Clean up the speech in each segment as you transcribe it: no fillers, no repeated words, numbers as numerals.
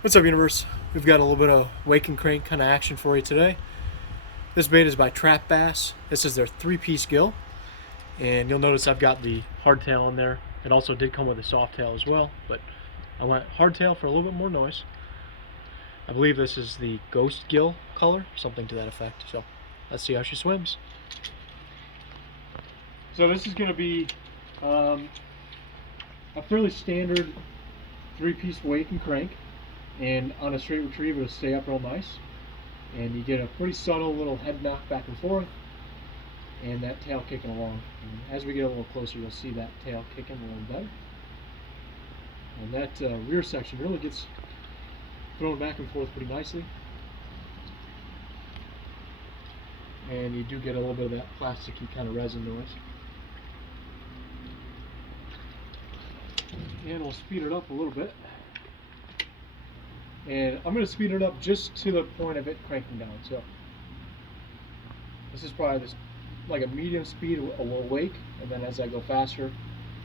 What's up, universe? We've got a little bit of wake and crank kind of action for you today. This bait is by Trap Bass. This is their 3-piece gill, and you'll notice I've got the hardtail on there. It also did come with a soft tail as well, but I went hardtail for a little bit more noise. I believe this is the ghost gill color, something to that effect. So let's see how she swims. So this is going to be a fairly standard 3-piece wake and crank. And on a straight retrieve, it'll stay up real nice. And you get a pretty subtle little head knock back and forth, and that tail kicking along. And as we get a little closer, you'll see that tail kicking a little better. And that rear section really gets thrown back and forth pretty nicely. And you do get a little bit of that plasticky kind of resin noise. And we'll speed it up a little bit. And I'm going to speed it up just to the point of it cranking down. So this is probably like a medium speed will wake, and then as I go faster,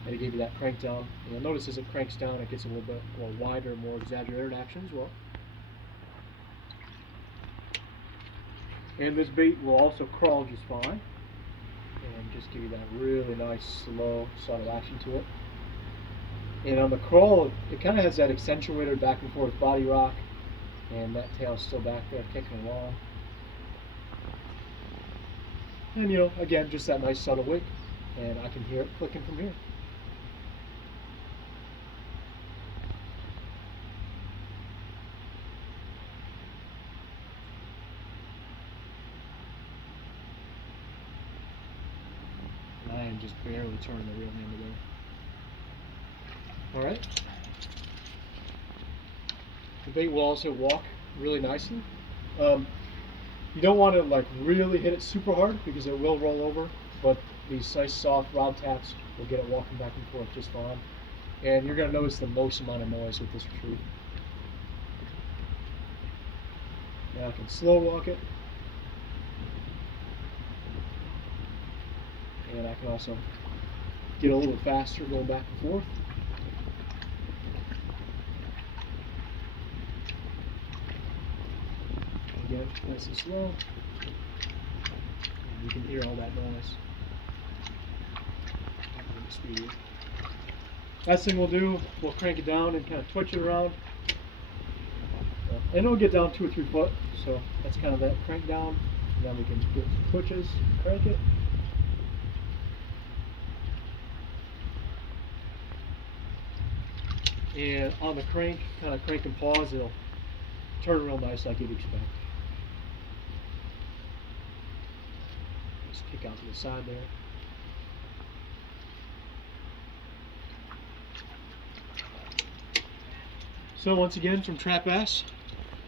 it'll give you that crank down. And you'll notice as it cranks down, it gets a little bit more wider, more exaggerated action as well. And this bait will also crawl just fine, and just give you that really nice, slow, subtle action to it. And on the crawl, it kind of has that accentuated back and forth body rock, and that tail's still back there kicking along. And you know, again, just that nice subtle wake, and I can hear it clicking from here. And I am just barely turning the reel handle there. Alright. The bait will also walk really nicely. You don't want to like really hit it super hard because it will roll over, but these nice soft rod taps will get it walking back and forth just fine. And you're going to notice the most amount of noise with this retrieve. Now I can slow walk it. And I can also get a little bit faster going back and forth. Again, nice and slow. And you can hear all that noise. Last thing we'll do, we'll crank it down and kind of twitch it around. And it'll get down 2 or 3 foot, so that's kind of that crank down. And then we can get some twitches, crank it. And on the crank, kind of crank and pause, it'll turn real nice like you'd expect. Just kick out to the side there. So once again, from Trap Bass,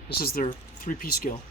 this is their 3-piece gill.